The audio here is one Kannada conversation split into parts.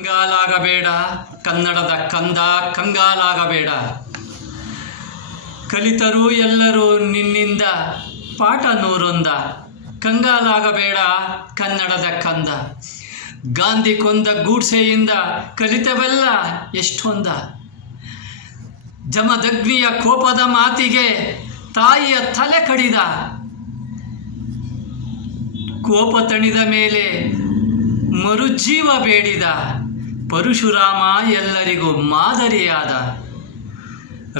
ಕಂಗಾಲಾಗಬೇಡ ಕನ್ನಡದ ಕಂದ, ಕಂಗಾಲಾಗಬೇಡ. ಕಲಿತರೂ ಎಲ್ಲರೂ ನಿನ್ನಿಂದ ಪಾಠ ನೂರೊಂದ. ಕಂಗಾಲಾಗಬೇಡ ಕನ್ನಡದ ಕಂದ. ಗಾಂಧಿ ಕೊಂದ ಗೂಡ್ಸೆಯಿಂದ ಕಲಿತವೆಲ್ಲ ಎಷ್ಟೊಂದ. ಜಮದಗ್ನಿಯ ಕೋಪದ ಮಾತಿಗೆ ತಾಯಿಯ ತಲೆ ಕಡಿದ. ಕೋಪ ತಣಿದ ಮೇಲೆ ಮರುಜೀವ ಬೇಡಿದ. ಪರಶುರಾಮ ಎಲ್ಲರಿಗೂ ಮಾದರಿಯಾದ.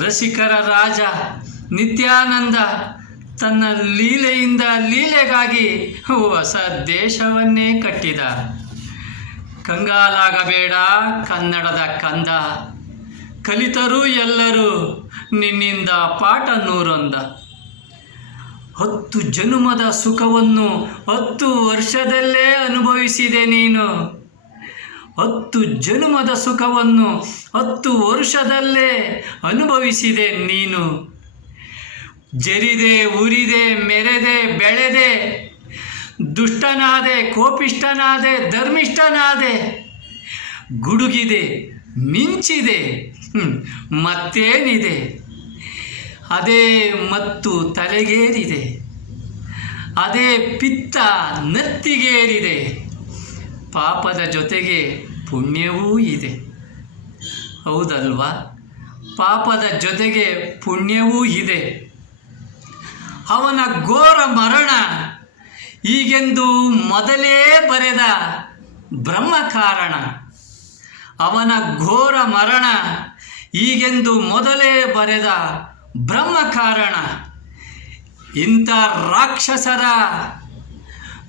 ರಸಿಕರ ರಾಜ ನಿತ್ಯಾನಂದ ತನ್ನ ಲೀಲೆಯಿಂದ ಲೀಲೆಗಾಗಿ ಹೊಸ ದೇಶವನ್ನೇ ಕಟ್ಟಿದ. ಕಂಗಾಲಾಗಬೇಡ ಕನ್ನಡದ ಕಂದ. ಕಲಿತರೂ ಎಲ್ಲರೂ ನಿನ್ನಿಂದ ಪಾಠ ನೂರೊಂದ. 10 ಜನುಮದ ಸುಖವನ್ನು 10 ವರ್ಷದಲ್ಲೇ ಅನುಭವಿಸಿದೆ ನೀನು. 10 ಜನುಮದ ಸುಖವನ್ನು 10 ವರ್ಷದಲ್ಲೇ ಅನುಭವಿಸಿದೆ ನೀನು. ಜರಿದೆ, ಉರಿದೆ, ಮೆರೆದೆ, ಬೆಳೆದೆ, ದುಷ್ಟನಾದೆ, ಕೋಪಿಷ್ಠನಾದೆ, ಧರ್ಮಿಷ್ಠನಾದೆ. ಗುಡುಗಿದೆ, ಮಿಂಚಿದೆ, ಮತ್ತೇನಿದೆ? ಅದೇ ಮತ್ತು ತಲೆಗೇರಿದೆ, ಅದೇ ಪಿತ್ತ ನೆತ್ತಿಗೇರಿದೆ. ಪಾಪದ ಜೊತೆಗೆ ಪುಣ್ಯವೂ ಇದೆ, ಹೌದಲ್ವಾ? ಪಾಪದ ಜೊತೆಗೆ ಪುಣ್ಯವೂ ಇದೆ. ಅವನ ಘೋರ ಮರಣ ಹೀಗೆಂದು ಮೊದಲೇ ಬರೆದ ಬ್ರಹ್ಮ ಕಾರಣ. ಅವನ ಘೋರ ಮರಣ ಹೀಗೆಂದು ಮೊದಲೇ ಬರೆದ ಬ್ರಹ್ಮ ಕಾರಣ. ಇಂಥ ರಾಕ್ಷಸರ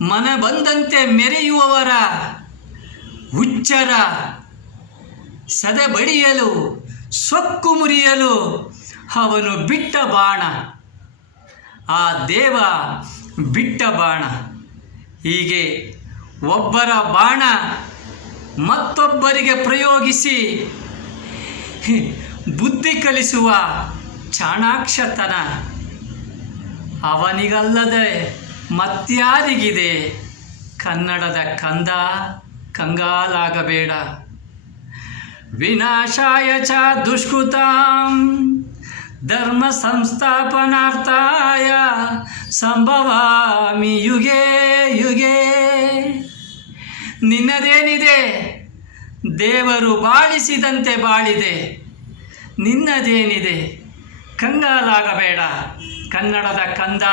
ಮನ ಬಂದಂತೆ ಮೆರೆಯುವವರ ಹುಚ್ಚರ ಸದೆ ಬಡಿಯಲು, ಸೊಕ್ಕು ಮುರಿಯಲು ಅವನು ಬಿಟ್ಟ ಬಾಣ. ಆ ದೇವ ಬಿಟ್ಟ ಬಾಣ. ಹೀಗೆ ಒಬ್ಬರ ಬಾಣ ಮತ್ತೊಬ್ಬರಿಗೆ ಪ್ರಯೋಗಿಸಿ ಬುದ್ಧಿ ಕಲಿಸುವ ಚಾಣಾಕ್ಷತನ ಅವನಿಗಲ್ಲದೆ ಮತ್ಯಾರಿಗಿದೆ? ಕನ್ನಡದ ಕಂದ, ಕಂಗಾಲಾಗಬೇಡ. ವಿನಾಶಾಯ ಚ ದುಷ್ಕೃತಾಂ ಧರ್ಮ ಸಂಸ್ಥಾಪನಾರ್ಥಾಯ ಸಂಭವಾಮಿ ಯುಗೇ ಯುಗೇ. ನಿನ್ನದೇನಿದೆ? ದೇವರು ಬಾಳಿಸಿದಂತೆ ಬಾಳಿದೆ. ನಿನ್ನದೇನಿದೆ? ಕಂಗಾಲಾಗಬೇಡ ಕನ್ನಡದ ಕಂದ.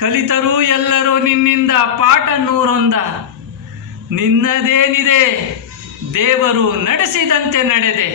ಕಲಿತರೂ ಎಲ್ಲರೂ ನಿನ್ನಿಂದ ಪಾಠ ನೂರೊಂದ. ನಿನ್ನದೇನಿದೆ? ದೇವರು ನಡೆಸಿದಂತೆ ನಡೆದೆ.